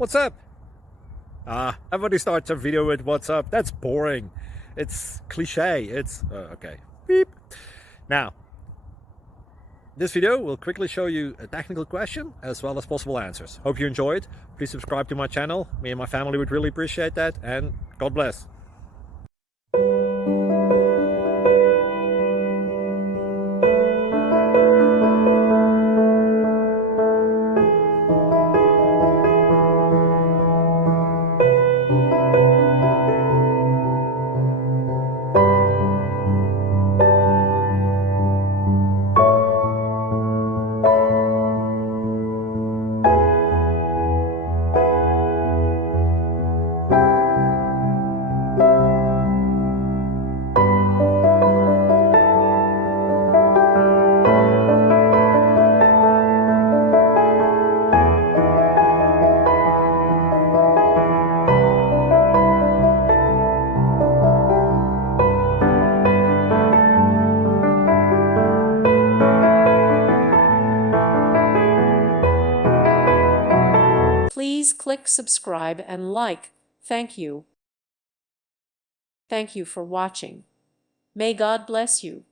What's up? Everybody starts a video with what's up. That's boring. It's cliche. It's okay. Beep. Now, this video will quickly show you a technical question as well as possible answers. Hope you enjoyed. Please subscribe to my channel. Me and my family would really appreciate that, and God bless. Please click subscribe and like. Thank you. Thank you for watching. May God bless you.